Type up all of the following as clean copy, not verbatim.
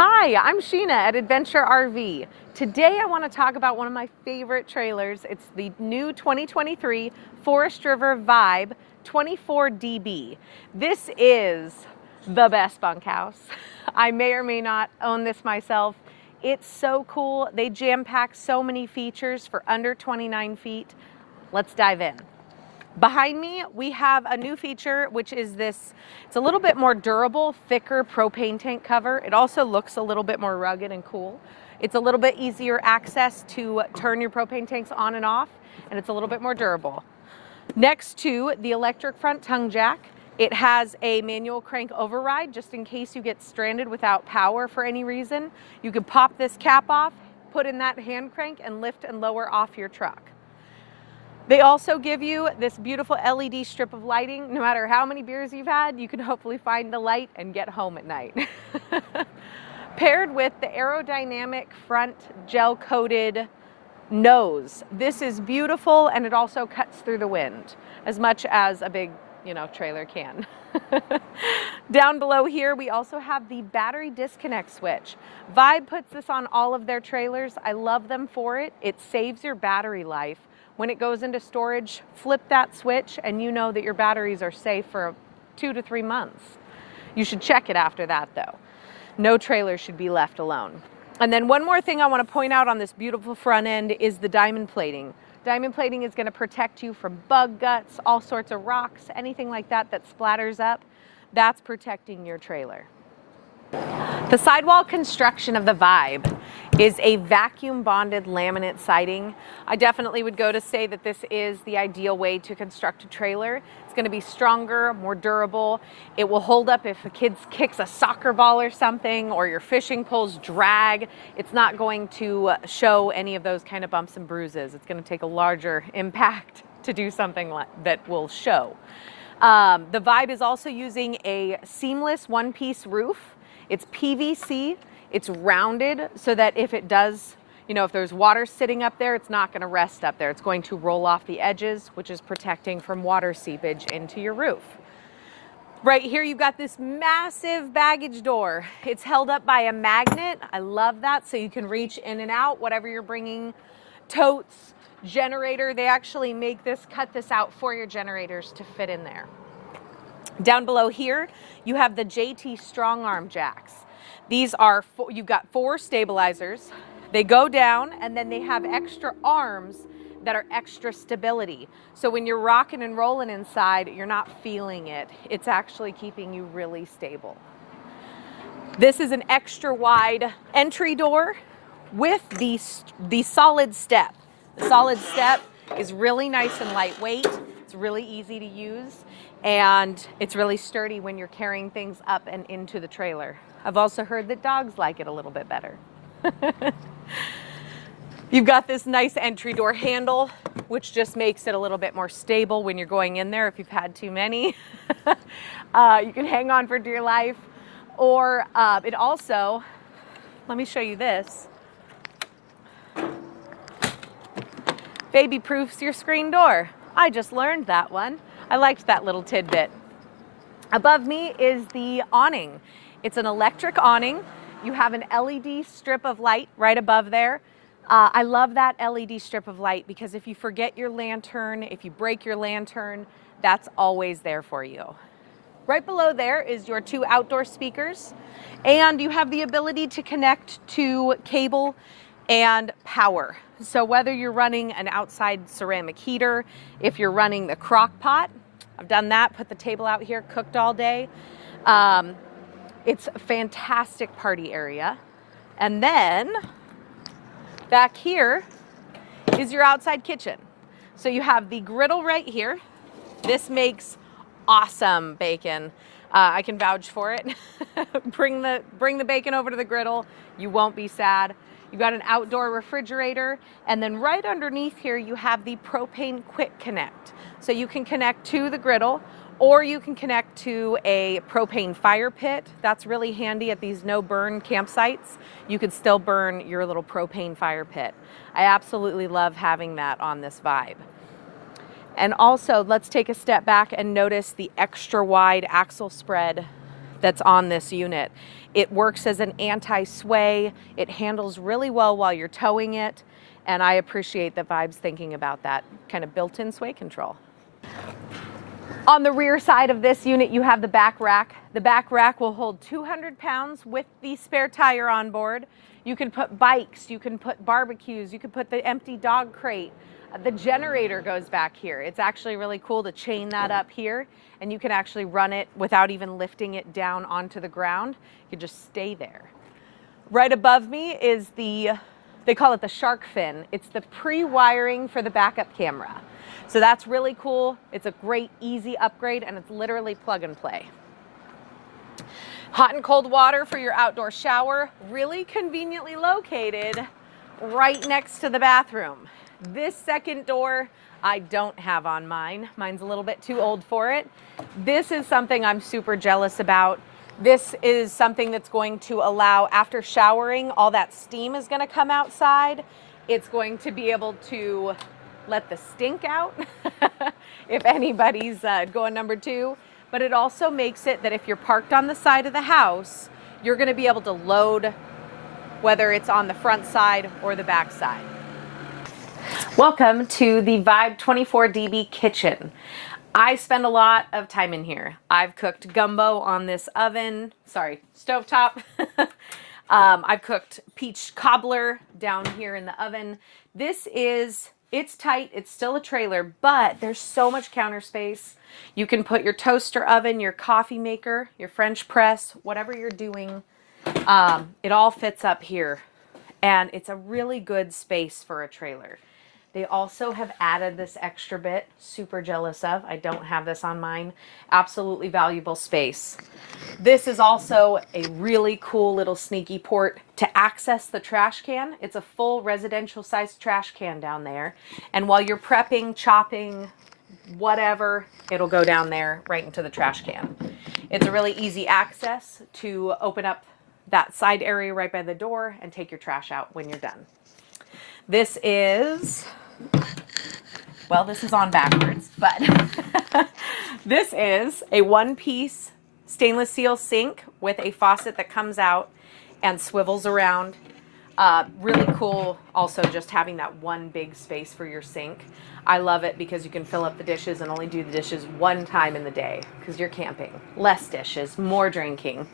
Hi, I'm Sheena at Adventure RV. Today I want to talk about one of my favorite trailers. It's the new 2023 Forest River Vibe 24DB. This is the best bunkhouse. I may or may not own this myself. It's so cool. They jam-pack so many features for under 29 feet. Let's dive in. Behind me, we have a new feature, which is this. It's a little bit more durable, thicker propane tank cover. It also looks a little bit more rugged and cool. It's a little bit easier access to turn your propane tanks on and off, and it's a little bit more durable. Next to the electric front tongue jack, it has a manual crank override, just in case you get stranded without power for any reason. You can pop this cap off, put in that hand crank, and lift and lower off your truck. They also give you this beautiful LED strip of lighting. No matter how many beers you've had, you can hopefully find the light and get home at night. Paired with the aerodynamic front gel-coated nose. This is beautiful, and it also cuts through the wind as much as a big, trailer can. Down below here, we also have the battery disconnect switch. Vibe puts this on all of their trailers. I love them for it. It saves your battery life. When it goes into storage, flip that switch and you know that your batteries are safe for 2 to 3 months. You should check it after that though. No trailer should be left alone. And then one more thing I want to point out on this beautiful front end is the diamond plating. Diamond plating is going to protect you from bug guts, all sorts of rocks, anything like that that splatters up. That's protecting your trailer. The sidewall construction of the Vibe is a vacuum bonded laminate siding. I definitely would go to say that this is the ideal way to construct a trailer. It's going to be stronger, more durable. It will hold up if a kid kicks a soccer ball or something, or your fishing poles drag. It's not going to show any of those kind of bumps and bruises. It's going to take a larger impact to do something that will show. The Vibe is also using a seamless one-piece roof. It's PVC, it's rounded so that if it does, if there's water sitting up there, it's not going to rest up there. It's going to roll off the edges, which is protecting from water seepage into your roof. Right here, you've got this massive baggage door. It's held up by a magnet. I love that, so you can reach in and out, whatever you're bringing, totes, generator. They actually make this, cut this out for your generators to fit in there. Down below here, you have the JT Strong Arm jacks. These are, you've got 4 stabilizers. They go down, and then they have extra arms that are extra stability. So when you're rocking and rolling inside, you're not feeling it. It's actually keeping you really stable. This is an extra wide entry door with the solid step. The solid step is really nice and lightweight. It's really easy to use, and it's really sturdy when you're carrying things up and into the trailer. I've also heard that dogs like it a little bit better. You've got this nice entry door handle, which just makes it a little bit more stable when you're going in there if you've had too many. You can hang on for dear life, or it also, let me show you this. Baby proofs your screen door. I just learned that one. I liked that little tidbit. Above me is the awning. It's an electric awning. You have an LED strip of light right above there. I love that LED strip of light because if you forget your lantern, if you break your lantern, that's always there for you. Right below there is your 2 outdoor speakers, and you have the ability to connect to cable and power. So whether you're running an outside ceramic heater, if you're running the crock pot, I've done that, put the table out here, cooked all day. It's a fantastic party area. And then back here is your outside kitchen. So you have the griddle right here. This makes awesome bacon. I can vouch for it. Bring the bacon over to the griddle. You won't be sad. You've got an outdoor refrigerator, and then right underneath here you have the propane quick connect. So you can connect to the griddle, or you can connect to a propane fire pit. That's really handy at these no burn campsites. You could still burn your little propane fire pit. I absolutely love having that on this Vibe. And also, let's take a step back and notice the extra wide axle spread that's on this unit. It works as an anti-sway. It handles really well while you're towing it. And I appreciate that Vibe's thinking about that kind of built-in sway control. On the rear side of this unit, you have the back rack. The back rack will hold 200 pounds with the spare tire on board. You can put bikes, you can put barbecues, you can put the empty dog crate. The generator goes back here. It's actually really cool to chain that up here, and you can actually run it without even lifting it down onto the ground. You can just stay there. Right above me is they call it the shark fin. It's the pre-wiring for the backup camera. So that's really cool. It's a great, easy upgrade, and it's literally plug and play. Hot and cold water for your outdoor shower, really conveniently located right next to the bathroom. This second door, I don't have on mine. Mine's a little bit too old for it. This is something I'm super jealous about. This is something that's going to allow, after showering, all that steam is going to come outside. It's going to be able to let the stink out if anybody's going number two. But it also makes it that if you're parked on the side of the house, you're going to be able to load, whether it's on the front side or the back side. Welcome to the Vibe 24DB kitchen. I spend a lot of time in here. I've cooked gumbo on this stovetop. I've cooked peach cobbler down here in the oven. It's tight, it's still a trailer, but there's so much counter space. You can put your toaster oven, your coffee maker, your French press, whatever you're doing. It all fits up here, and it's a really good space for a trailer. They also have added this extra bit, super jealous of. I don't have this on mine. Absolutely valuable space. This is also a really cool little sneaky port to access the trash can. It's a full residential sized trash can down there. And while you're prepping, chopping, whatever, it'll go down there right into the trash can. It's a really easy access to open up that side area right by the door and take your trash out when you're done. This is on backwards, but this is a one-piece stainless steel sink with a faucet that comes out and swivels around. Really cool also just having that one big space for your sink. I love it because you can fill up the dishes and only do the dishes one time in the day because you're camping. Less dishes, more drinking.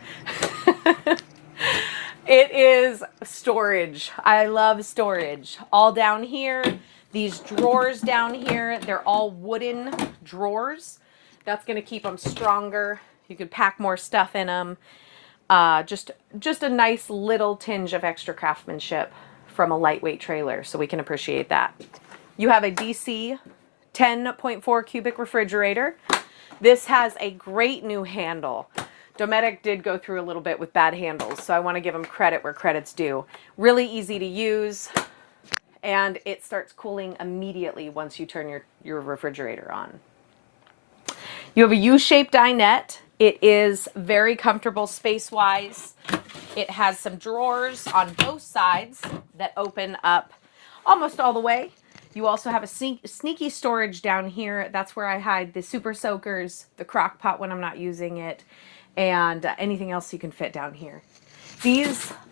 It is storage. I love storage. All down here, these drawers down here, they're all wooden drawers. That's going to keep them stronger. You could pack more stuff in them. Just a nice little tinge of extra craftsmanship from a lightweight trailer, so we can appreciate that. You have a DC 10.4 cubic refrigerator. This has a great new handle. Dometic did go through a little bit with bad handles, so I want to give him credit where credit's due. Really easy to use, and it starts cooling immediately once you turn your refrigerator on. You have a U-shaped dinette. It is very comfortable space-wise. It has some drawers on both sides that open up almost all the way. You also have a sneaky storage down here. That's where I hide the super soakers, the crock pot when I'm not using it, and anything else you can fit down here.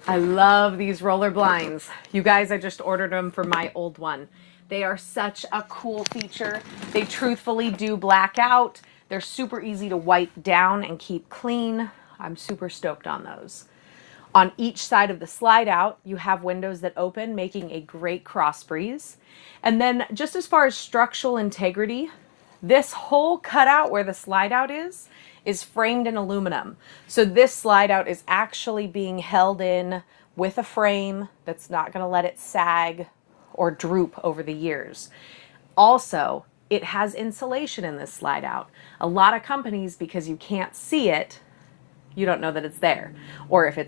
I love these roller blinds. You guys, I just ordered them for my old one. They are such a cool feature. They truthfully do black out. They're super easy to wipe down and keep clean. I'm super stoked on those. On each side of the slide out, you have windows that open, making a great cross breeze. And then just as far as structural integrity, this whole cutout where the slide out is framed in aluminum. So this slide out is actually being held in with a frame that's not going to let it sag or droop over the years. Also, it has insulation in this slide out. A lot of companies, because you can't see it, you don't know that it's there, or if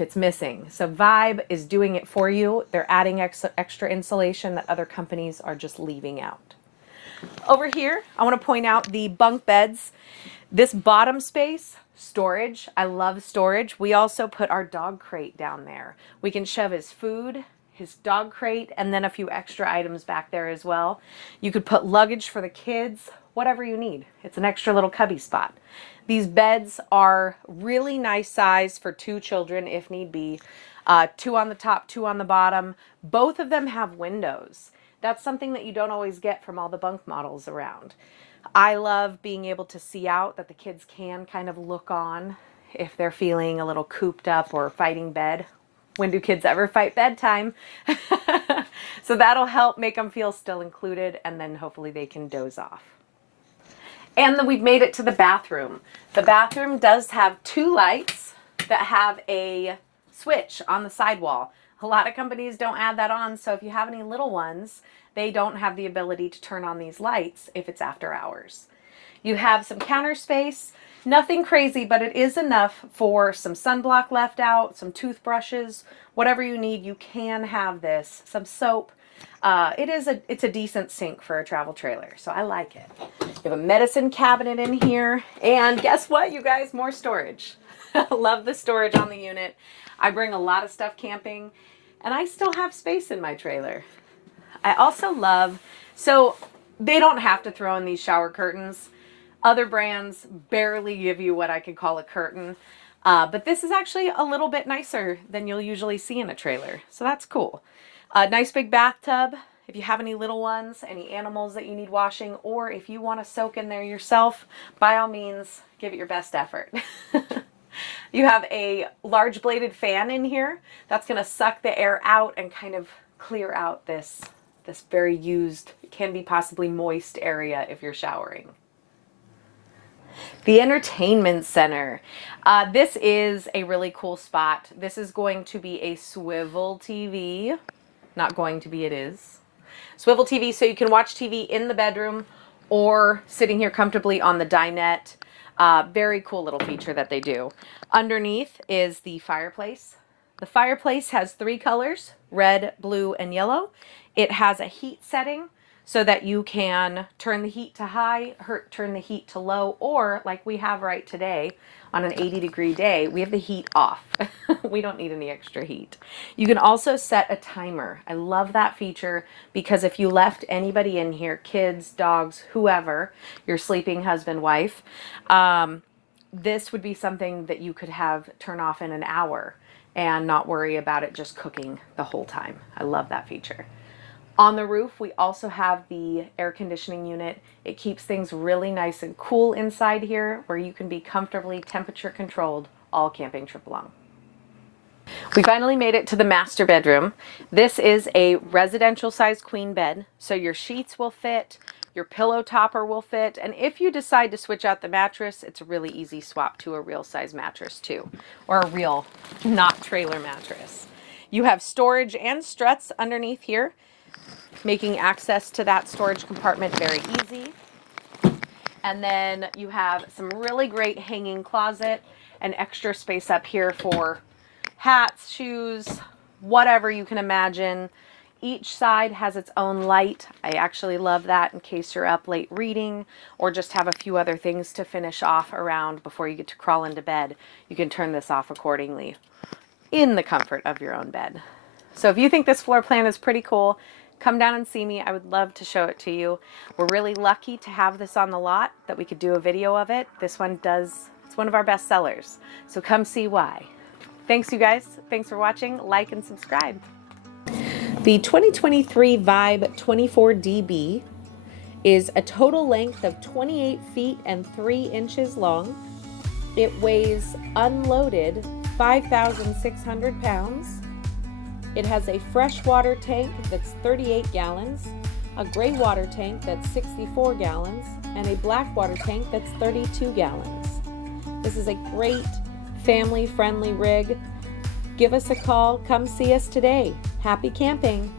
it's missing. So Vibe is doing it for you. They're adding extra insulation that other companies are just leaving out. Over here, I want to point out the bunk beds. This bottom space, storage. I love storage. We also put our dog crate down there. We can shove his food, his dog crate, and then a few extra items back there as well. You could put luggage for the kids, whatever you need. It's an extra little cubby spot. These beds are really nice size for 2 children if need be. 2 on the top, 2 on the bottom. Both of them have windows. That's something that you don't always get from all the bunk models around. I love being able to see out, that the kids can kind of look on if they're feeling a little cooped up or fighting bed. When do kids ever fight bedtime? So that'll help make them feel still included, and then hopefully they can doze off. And then we've made it to the bathroom. The bathroom does have 2 lights that have a switch on the sidewall. A lot of companies don't add that on, so if you have any little ones, they don't have the ability to turn on these lights if it's after hours. You have some counter space, nothing crazy, but it is enough for some sunblock left out, some toothbrushes, whatever you need. You can have this, some soap. It's a decent sink for a travel trailer, so I like it. You have a medicine cabinet in here, and guess what, you guys? More storage. Love the storage on the unit. I bring a lot of stuff camping, and I still have space in my trailer. I also love, so they don't have to throw in these shower curtains. Other brands barely give you what I could call a curtain, but this is actually a little bit nicer than you'll usually see in a trailer, so that's cool. Nice big bathtub. If you have any little ones, any animals that you need washing, or if you want to soak in there yourself, by all means, give it your best effort. You have a large bladed fan in here that's going to suck the air out and kind of clear out this very used, can be possibly moist area if you're showering. The entertainment center. This is a really cool spot. This is going to be a swivel TV. Not going to be, it is. Swivel TV, so you can watch TV in the bedroom or sitting here comfortably on the dinette. Very cool little feature that they do. Underneath is the fireplace. The fireplace has 3 colors, red, blue, and yellow. It has a heat setting so that you can turn the heat to high, turn the heat to low, or like we have right today on an 80-degree day, we have the heat off. We don't need any extra heat. You can also set a timer. I love that feature because if you left anybody in here, kids, dogs, whoever, your sleeping husband, wife, this would be something that you could have turn off in an hour and not worry about it just cooking the whole time. I love that feature. On the roof, we also have the air conditioning unit. It keeps things really nice and cool inside here where you can be comfortably temperature controlled all camping trip long. We finally made it to the master bedroom. This is a residential size queen bed, so your sheets will fit, your pillow topper will fit, and if you decide to switch out the mattress, it's a really easy swap to a real size mattress too, or a real, not trailer mattress. You have storage and struts underneath here, making access to that storage compartment very easy. And then you have some really great hanging closet and extra space up here for hats, shoes, whatever you can imagine. Each side has its own light. I actually love that in case you're up late reading or just have a few other things to finish off around before you get to crawl into bed. You can turn this off accordingly in the comfort of your own bed. So if you think this floor plan is pretty cool, come down and see me. I would love to show it to you. We're really lucky to have this on the lot, that we could do a video of it. This one does, it's one of our best sellers. So come see why. Thanks, you guys. Thanks for watching. Like and subscribe. The 2023 Vibe 24DB is a total length of 28 feet and 3 inches long. It weighs unloaded 5,600 pounds. It has a freshwater tank that's 38 gallons, a gray water tank that's 64 gallons, and a black water tank that's 32 gallons. This is a great family-friendly rig. Give us a call. Come see us today. Happy camping!